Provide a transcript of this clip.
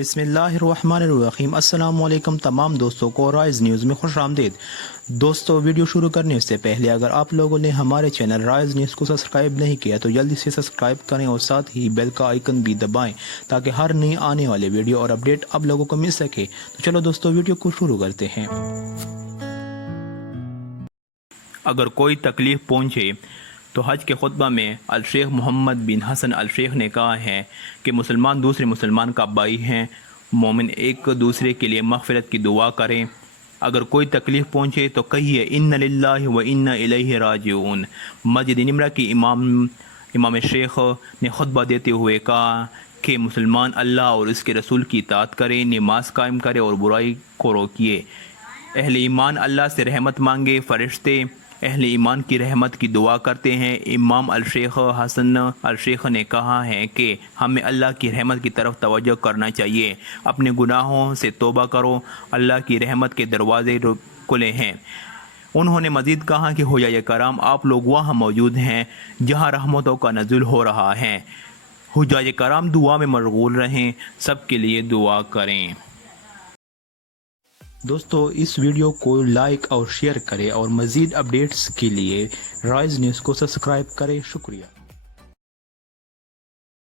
بسم اللہ الرحمن الرحیم۔ السلام علیکم تمام دوستوں کو رائز نیوز میں خوش آمدید۔ دوستو، ویڈیو شروع کرنے سے پہلے اگر آپ لوگوں نے ہمارے چینل رائز نیوز کو سبسکرائب نہیں کیا تو جلدی سے سبسکرائب کریں اور ساتھ ہی بیل کا آئیکن بھی دبائیں تاکہ ہر نئی آنے والے ویڈیو اور اپڈیٹ آپ لوگوں کو مل سکے۔ تو چلو دوستو، ویڈیو کو شروع کرتے ہیں۔ اگر کوئی تکلیف پہنچے تو حج کے خطبہ میں الشیخ محمد بن حسن الشیخ نے کہا ہے کہ مسلمان دوسرے مسلمان کا بھائی ہیں، مومن ایک دوسرے کے لیے مغفرت کی دعا کریں۔ اگر کوئی تکلیف پہنچے تو کہیے ان للہ و انا الیہ راجعون۔ مسجد نمرہ کی امام شیخ نے خطبہ دیتے ہوئے کہا کہ مسلمان اللہ اور اس کے رسول کی اطاعت کرے، نماز قائم کرے اور برائی کو روکیے۔ اہل ایمان اللہ سے رحمت مانگے، فرشتے اہل ایمان کی رحمت کی دعا کرتے ہیں۔ امام الشیخ حسن الشیخ نے کہا ہے کہ ہمیں اللہ کی رحمت کی طرف توجہ کرنا چاہیے، اپنے گناہوں سے توبہ کرو، اللہ کی رحمت کے دروازے کھلے ہیں۔ انہوں نے مزید کہا کہ حجاج کرام آپ لوگ وہاں موجود ہیں جہاں رحمتوں کا نزول ہو رہا ہے، حجاج کرام دعا میں مشغول رہیں، سب کے لیے دعا کریں۔ دوستو، اس ویڈیو کو لائک اور شیئر کریں اور مزید اپڈیٹس کے لیے رائز نیوز کو سبسکرائب کریں۔ شکریہ۔